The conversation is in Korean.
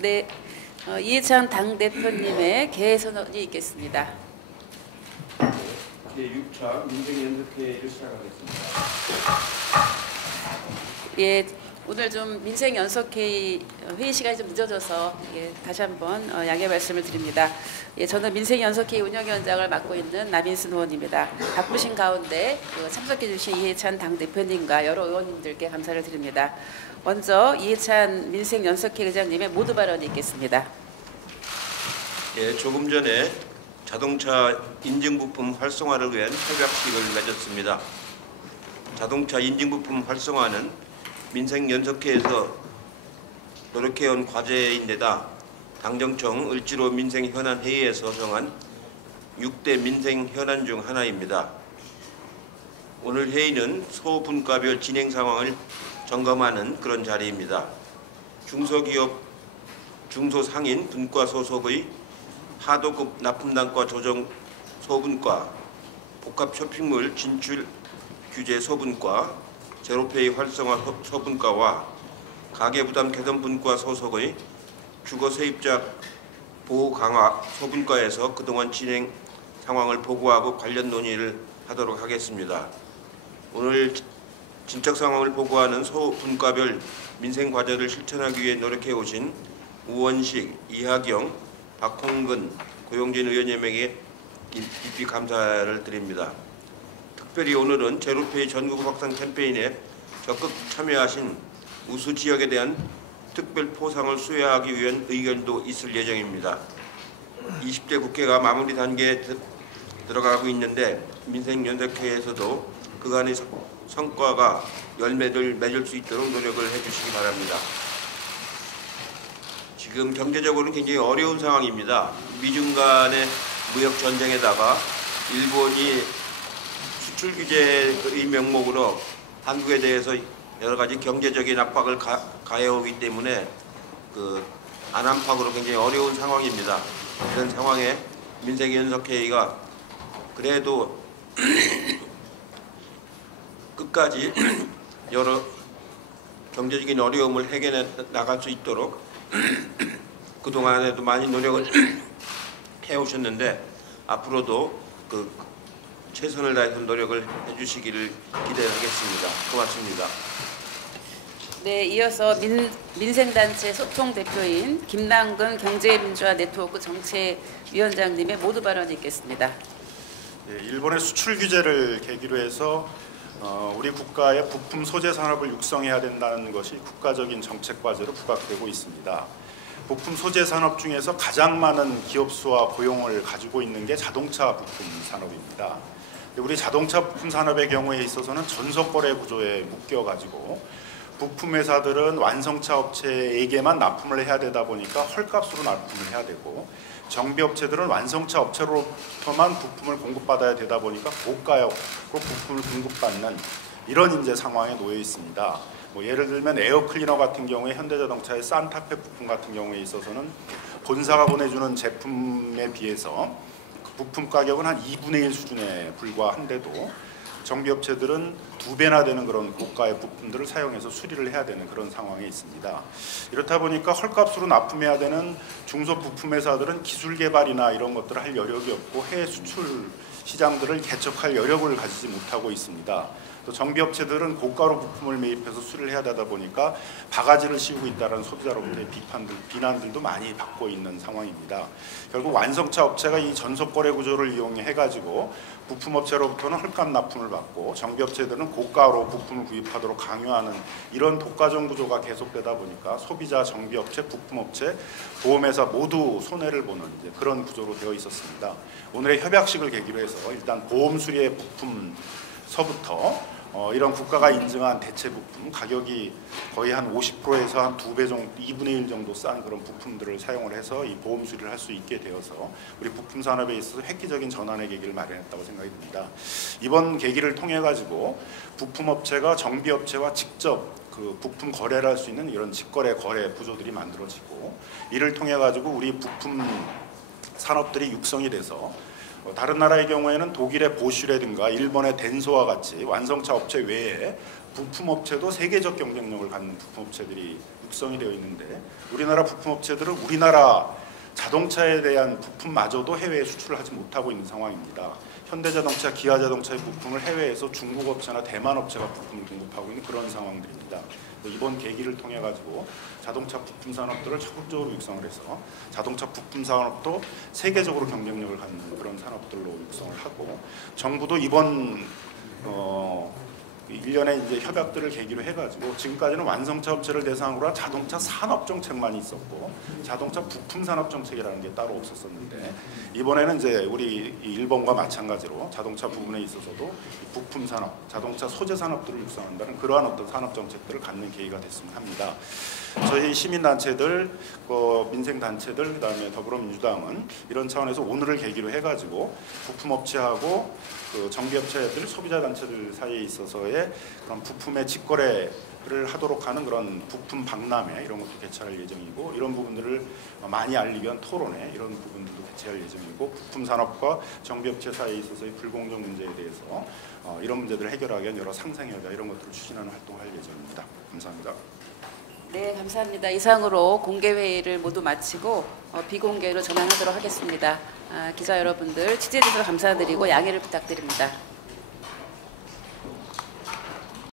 네, 이해찬 당대표님의 개회 선언이 있겠습니다. 제6차 민생연석회의를 시작하겠습니다. 예, 오늘 좀 민생연석회의 회의 시간이 좀 늦어져서 다시 한번 양해 말씀을 드립니다. 저는 민생연석회의 운영위원장을 맡고 있는 남인순 의원입니다. 바쁘신 가운데 참석해 주신 이해찬 당대표님과 여러 의원님들께 감사를 드립니다. 먼저 이해찬 민생연석회 의장님의 모두 발언이 있겠습니다. 예, 조금 전에 자동차 인증부품 활성화를 위한 협약식을 맺었습니다. 자동차 인증부품 활성화는 민생연석회에서 노력해온 과제인데다 당정청 을지로 민생현안회의에서 정한 6대 민생현안 중 하나입니다. 오늘 회의는 소분과별 진행 상황을 점검하는 그런 자리입니다. 중소기업, 중소상인 분과 소속의 하도급 납품단가 조정 소분과, 복합 쇼핑몰 진출 규제 소분과, 제로페이 활성화 소분과와 가계부담 개선 분과 소속의 주거 세입자 보호 강화 소분과에서 그동안 진행 상황을 보고하고 관련 논의를 하도록 하겠습니다. 오늘 진척 상황을 보고하는 소분과별 민생 과제를 실천하기 위해 노력해 오신 우원식, 이하경, 박홍근, 고용진 의원님에게 깊이 감사를 드립니다. 특별히 오늘은 제로페이 전국 확산 캠페인에 적극 참여하신 우수 지역에 대한 특별 포상을 수여하기 위한 의견도 있을 예정입니다. 20대 국회가 마무리 단계에 들어가고 있는데 민생연석회에서도 그간의 성과가 열매를 맺을 수 있도록 노력을 해주시기 바랍니다. 지금 경제적으로는 굉장히 어려운 상황입니다. 미중 간의 무역 전쟁에다가 일본이 수출 규제의 명목으로 한국에 대해서 여러 가지 경제적인 압박을 가해오기 때문에 안안pak으로 굉장히 어려운 상황입니다. 이런 상황에 민생연석회의가 그래도 끝까지 여러 경제적인 어려움을 해결해 나갈 수 있도록 그동안에도 많이 노력을 해오셨는데 앞으로도 최선을 다해서 노력을 해주시기를 기대하겠습니다. 고맙습니다. 네, 이어서 민생단체 소통대표인 김남근 경제민주화 네트워크 정책위원장님의 모두 발언이 있겠습니다. 네, 일본의 수출 규제를 계기로 해서 우리 국가의 부품 소재 산업을 육성해야 된다는 것이 국가적인 정책 과제로 부각되고 있습니다. 부품 소재 산업 중에서 가장 많은 기업 수와 고용을 가지고 있는 게 자동차 부품 산업입니다. 우리 자동차 부품 산업의 경우에 있어서는 전속 거래 구조에 묶여가지고 부품 회사들은 완성차 업체에게만 납품을 해야 되다 보니까 헐값으로 납품을 해야 되고, 정비업체들은 완성차 업체로부터만 부품을 공급받아야 되다 보니까 고가로 부품을 공급받는 이런 이제 상황에 놓여 있습니다. 예를 들면 에어클리너 같은 경우에 현대자동차의 산타페 부품 같은 경우에 있어서는 본사가 보내주는 제품에 비해서 그 부품 가격은 한 2분의 1 수준에 불과한데도 정비업체들은 2배나 되는 그런 고가의 부품들을 사용해서 수리를 해야 되는 그런 상황에 있습니다. 이렇다 보니까 헐값으로 납품해야 되는 중소부품회사들은 기술 개발이나 이런 것들을 할 여력이 없고 해외 수출 시장들을 개척할 여력을 가지지 못하고 있습니다. 또 정비업체들은 고가로 부품을 매입해서 수리를 해야 되다 보니까 바가지를 씌우고 있다는 소비자로부터의 비난들도 많이 받고 있는 상황입니다. 결국 완성차 업체가 이 전속 거래 구조를 이용해가지고 부품업체로부터는 헐값 납품을 받고 정비업체들은 고가로 부품을 구입하도록 강요하는 이런 독과점 구조가 계속되다 보니까 소비자, 정비업체, 부품업체, 보험회사 모두 손해를 보는 이제 그런 구조로 되어 있었습니다. 오늘의 협약식을 계기로 해서 일단 보험 수리의 부품서부터 이런 국가가 인증한 대체 부품 가격이 거의 한 50%에서 한 2배 정도, 2분의 1 정도 싼 그런 부품들을 사용을 해서 이 보험 수리를 할 수 있게 되어서 우리 부품 산업에 있어서 획기적인 전환의 계기를 마련했다고 생각이 듭니다. 이번 계기를 통해 가지고 부품업체가 정비업체와 직접 그 부품 거래를 할 수 있는 이런 직거래 거래 구조들이 만들어지고, 이를 통해 가지고 우리 부품 산업들이 육성이 돼서 다른 나라의 경우에는 독일의 보슈라든가 일본의 덴소와 같이 완성차 업체 외에 부품업체도 세계적 경쟁력을 갖는 부품업체들이 육성이 되어 있는데 우리나라 부품업체들은 우리나라 자동차에 대한 부품마저도 해외에 수출을 하지 못하고 있는 상황입니다. 현대자동차, 기아자동차의 부품을 해외에서 중국 업체나 대만 업체가 부품을 공급하고 있는 그런 상황들입니다. 이번 계기를 통해 가지고 자동차 부품 산업들을 적극적으로 육성을 해서 자동차 부품 산업도 세계적으로 경쟁력을 갖는 그런 산업들로 육성을 하고, 정부도 이번 1년의 이제 협약들을 계기로 해가지고 지금까지는 완성차 업체를 대상으로 한 자동차 산업 정책만 있었고 자동차 부품 산업 정책이라는 게 따로 없었었는데, 이번에는 이제 우리 일본과 마찬가지로 자동차 부분에 있어서도 부품 산업, 자동차 소재 산업들을 육성한다는 그러한 어떤 산업 정책들을 갖는 계기가 됐으면 합니다. 저희 시민단체들, 민생단체들, 그다음에 더불어민주당은 이런 차원에서 오늘을 계기로 해가지고 부품업체하고 정비업체들, 소비자단체들 사이에 있어서의 그런 부품의 직거래를 하도록 하는 그런 부품 박람회 이런 것도 개최할 예정이고, 이런 부분들을 많이 알리기 위한 토론회 이런 부분들도 개최할 예정이고, 부품 산업과 정비업체 사이에 있어서의 불공정 문제에 대해서 이런 문제들을 해결하기 위한 여러 상생회가 이런 것들을 추진하는 활동을 할 예정입니다. 감사합니다. 네, 감사합니다. 이상으로 공개 회의를 모두 마치고 비공개로 전환하도록 하겠습니다. 기자 여러분들 취재해 주셔서 감사드리고 양해를 부탁드립니다.